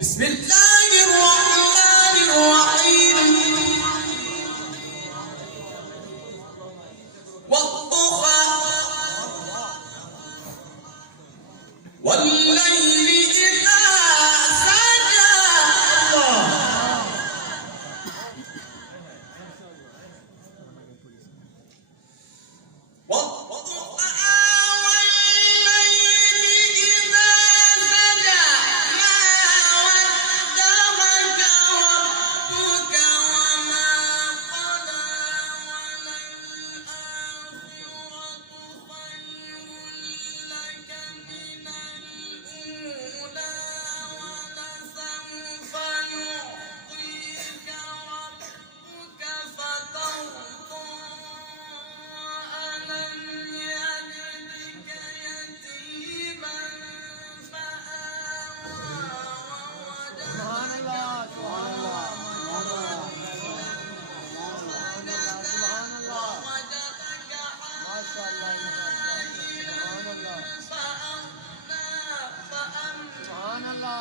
بسم الله الرحمن الرحيم والضحى والليل إذا سجى والضحى والليل إذا سجى ما ودعك ربك وما قلى وللآخرة خير لك من الأولى ولسوف يعطيك ربك فترضى ألم يجدك يتيما فآوى ووجدك عائلا فأغنى فأما